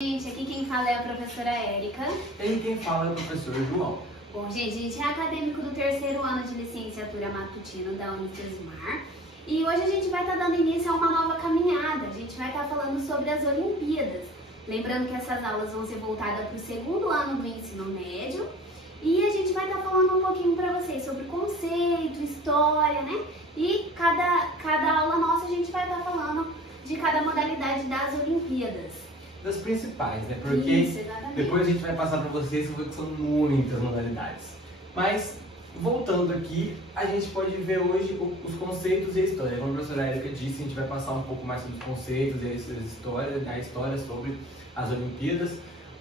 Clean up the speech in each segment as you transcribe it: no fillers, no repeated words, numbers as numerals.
Gente, aqui quem fala é a professora Érica. E quem fala é o professor João. Bom, gente, a gente é acadêmico do terceiro ano de licenciatura matutino da Unicesumar. E hoje a gente vai estar dando início a uma nova caminhada. A gente vai estar falando sobre as Olimpíadas. Lembrando que essas aulas vão ser voltadas para o segundo ano do ensino médio. E a gente vai estar falando um pouquinho para vocês sobre conceito, história, né? E cada aula nossa a gente vai estar falando de cada modalidade das Olimpíadas. Das principais, né? Porque Isso, depois a gente vai passar para vocês que são muitas modalidades. Mas, voltando aqui, a gente pode ver hoje os conceitos e a história. Como a professora Érica disse, a gente vai passar um pouco mais sobre os conceitos e a história sobre as Olimpíadas,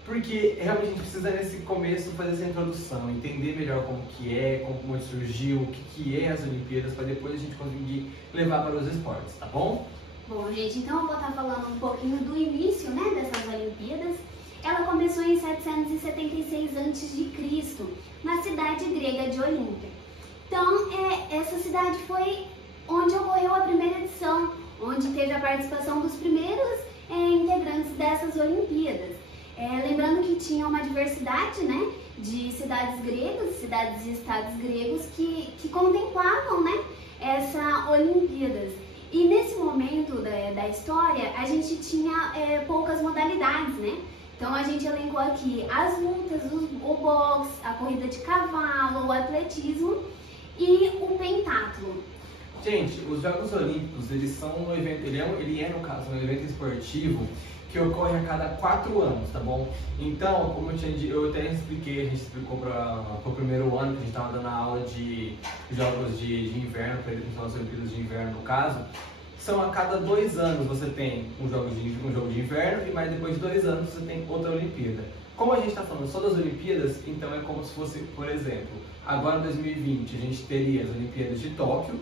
porque realmente a gente precisa nesse começo fazer essa introdução, entender melhor como que é, como surgiu, o que é as Olimpíadas, para depois a gente conseguir levar para os esportes, tá bom? Bom, gente, então eu vou estar falando um pouquinho do início, né, dessas Olimpíadas. Ela começou em 776 a.C., na cidade grega de Olímpia. Então, essa cidade foi onde ocorreu a primeira edição, onde teve a participação dos primeiros integrantes dessas Olimpíadas. Lembrando que tinha uma diversidade, né, de cidades gregas, cidades e estados gregos que contemplavam, né, essa Olimpíadas. E nesse momento da história, a gente tinha poucas modalidades, né? Então a gente elencou aqui as lutas, o boxe, a corrida de cavalo, o atletismo e o pentatlo. Gente, os Jogos Olímpicos, eles são um evento, ele é no caso um evento esportivo que ocorre a cada 4 anos, tá bom? Então, como eu até expliquei, a gente explicou para o primeiro ano, que a gente estava dando a aula de jogos de inverno, para eles são as Olimpíadas de Inverno no caso, são a cada 2 anos você tem um jogo de inverno e mais depois de 2 anos você tem outra Olimpíada. Como a gente está falando só das Olimpíadas, então é como se fosse, por exemplo, agora em 2020 a gente teria as Olimpíadas de Tóquio,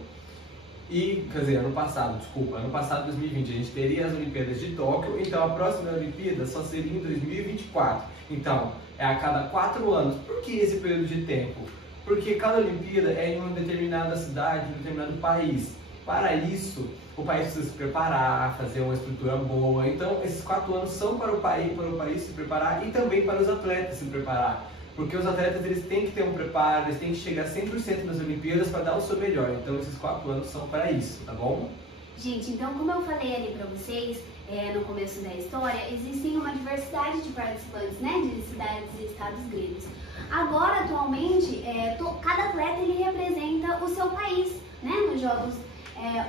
ano passado, 2020, a gente teria as Olimpíadas de Tóquio, então a próxima Olimpíada só seria em 2024. Então, é a cada 4 anos. Por que esse período de tempo? Porque cada Olimpíada é em uma determinada cidade, em um determinado país. Para isso, o país precisa se preparar, fazer uma estrutura boa. Então, esses 4 anos são para o país se preparar e também para os atletas se preparar. Porque os atletas eles têm que ter um preparo, eles têm que chegar 100% nas Olimpíadas para dar o seu melhor. Então esses 4 anos são para isso, tá bom? Gente, então como eu falei ali para vocês no começo da história, existem uma diversidade de participantes, né, de cidades e estados gregos. Agora, atualmente, cada atleta ele representa o seu país, né, nos Jogos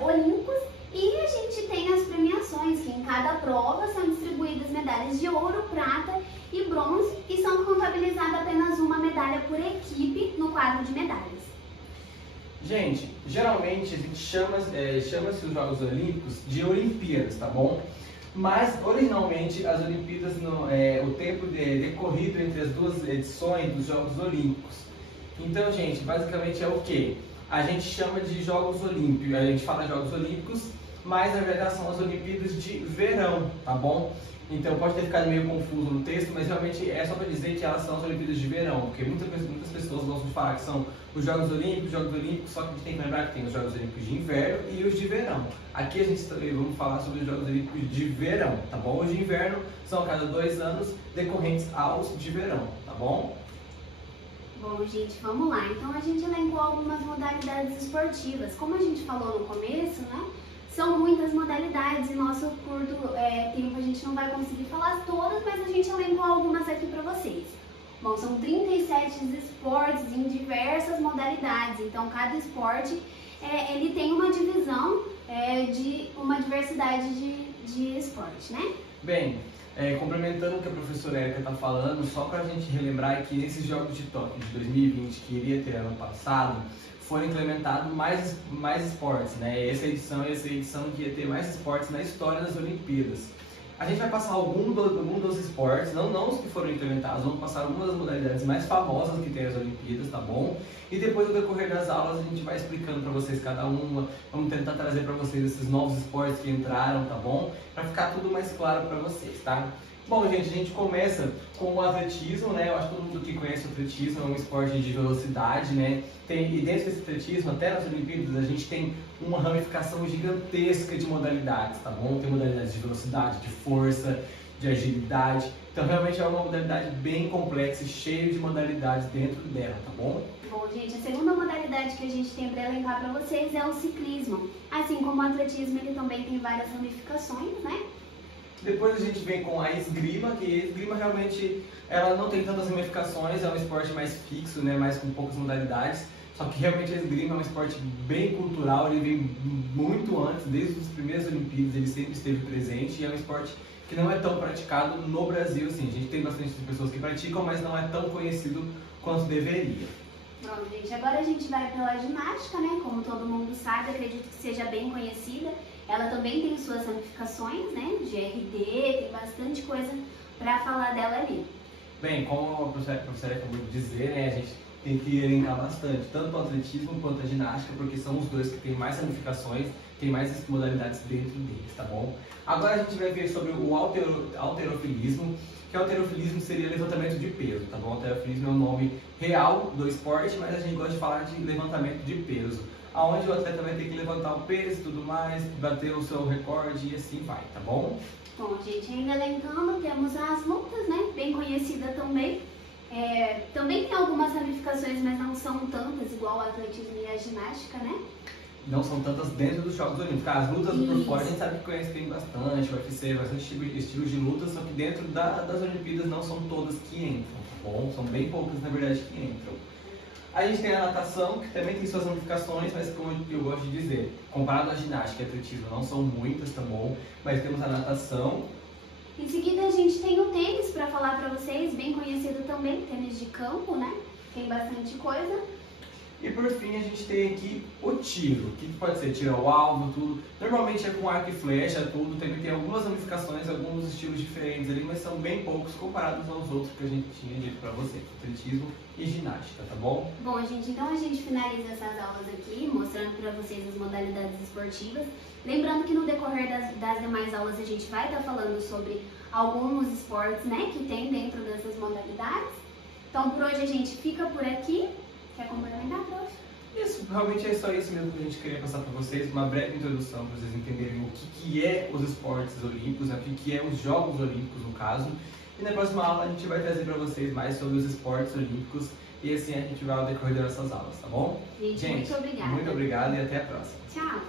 Olímpicos. E a gente tem as premiações, que em cada prova são distribuídas medalhas de ouro, prata e bronze e são contabilizadas apenas uma medalha por equipe no quadro de medalhas. Gente, geralmente a gente chama-se os Jogos Olímpicos de Olimpíadas, tá bom? Mas originalmente as Olimpíadas, o tempo decorrido entre as duas edições dos Jogos Olímpicos. Então, gente, basicamente é o quê? A gente chama de Jogos Olímpicos, a gente fala Jogos Olímpicos, mas na verdade são as Olimpíadas de Verão, tá bom? Então pode ter ficado meio confuso no texto, mas realmente é só para dizer que elas são as Olimpíadas de Verão, porque muitas pessoas gostam de falar que são os Jogos Olímpicos, só que a gente tem que lembrar que tem os Jogos Olímpicos de Inverno e os de Verão. Aqui a gente também vamos falar sobre os Jogos Olímpicos de Verão, tá bom? Os de Inverno são a cada 2 anos decorrentes aos de Verão, tá bom? Bom, gente, vamos lá. Então a gente elencou algumas modalidades esportivas. Como a gente falou no começo, né? São muitas modalidades e nosso curto tempo a gente não vai conseguir falar todas, mas a gente elencou algumas aqui para vocês. Bom, são 37 esportes em diversas modalidades, então cada esporte ele tem uma divisão de uma diversidade de esporte, né? Bem, complementando o que a professora Érica está falando, só para a gente relembrar que nesses Jogos de Tóquio de 2020, que iria ter ano passado, foram implementados mais esportes, né? Essa edição que ia ter mais esportes na história das Olimpíadas. A gente vai passar algum dos esportes, não os que foram implementados, vamos passar algumas das modalidades mais famosas que tem as Olimpíadas, tá bom? E depois, no decorrer das aulas, a gente vai explicando para vocês cada uma, vamos tentar trazer para vocês esses novos esportes que entraram, tá bom? Para ficar tudo mais claro para vocês, tá? Bom, gente, a gente começa com o atletismo, né? Eu acho que todo mundo que conhece o atletismo é um esporte de velocidade, né? E dentro desse atletismo, até nas Olimpíadas, a gente tem uma ramificação gigantesca de modalidades, tá bom? Tem modalidades de velocidade, de força, de agilidade. Então realmente é uma modalidade bem complexa e cheia de modalidades dentro dela, tá bom? Bom, gente, a segunda modalidade que a gente tem para elencar para vocês é o ciclismo. Assim como o atletismo, ele também tem várias ramificações, né? Depois a gente vem com a esgrima, que a esgrima realmente ela não tem tantas ramificações, é um esporte mais fixo, né, mais com poucas modalidades. Só que realmente a esgrima é um esporte bem cultural, ele vem muito antes, desde as primeiras Olimpíadas ele sempre esteve presente e é um esporte que não é tão praticado no Brasil assim. A gente tem bastante pessoas que praticam, mas não é tão conhecido quanto deveria. Bom, gente, agora a gente vai pela ginástica, né? Como todo mundo sabe, acredito que seja bem conhecida. Ela também tem suas ramificações, né? De RD, tem bastante coisa para falar dela ali. Bem, como a professora acabou de dizer, né, a gente tem que elencar bastante, tanto o atletismo quanto a ginástica, porque são os dois que têm mais ramificações, tem mais modalidades dentro deles, tá bom? Agora a gente vai ver sobre o halterofilismo, que halterofilismo seria levantamento de peso, tá bom? Halterofilismo é o nome real do esporte, mas a gente gosta de falar de levantamento de peso, aonde o atleta vai ter que levantar o peso e tudo mais, bater o seu recorde e assim vai, tá bom? Bom, gente, ainda elencando, temos as lutas, né? Bem conhecida também. Também tem algumas ramificações, mas não são tantas, igual o atletismo e a ginástica, né? Não são tantas dentro dos Jogos Olímpicos. As lutas por fora a gente sabe que conhece bem bastante, o UFC, bastante estilos de luta, só que dentro das Olimpíadas não são todas que entram, tá bom? São bem poucas, na verdade, que entram. A gente tem a natação, que também tem suas ramificações, mas como eu gosto de dizer, comparado à ginástica e atletismo, não são muitas, tá bom? Mas temos a natação. Em seguida a gente tem o tênis para falar para vocês, bem conhecido também, tênis de campo, né? Tem bastante coisa. E por fim a gente tem aqui o tiro, que pode ser tiro ao alvo, tudo. Normalmente é com arco e flecha, tudo. Também tem algumas ramificações, alguns estilos diferentes ali, mas são bem poucos comparados aos outros que a gente tinha dito para vocês, atletismo e ginástica, tá bom? Bom, gente, então a gente finaliza essas aulas aqui, mostrando para vocês as modalidades esportivas. Lembrando que no decorrer das demais aulas a gente vai estar falando sobre alguns esportes, né, que tem dentro dessas modalidades. Então por hoje a gente fica por aqui. Quer complementar, prof? Isso, realmente é só isso mesmo que a gente queria passar para vocês, uma breve introdução para vocês entenderem o que é os esportes olímpicos, né, o que é os Jogos Olímpicos no caso. E na próxima aula a gente vai trazer para vocês mais sobre os esportes olímpicos e assim a gente vai ao decorrer dessas aulas, tá bom? Gente, muito obrigada. Muito obrigado e até a próxima. Tchau!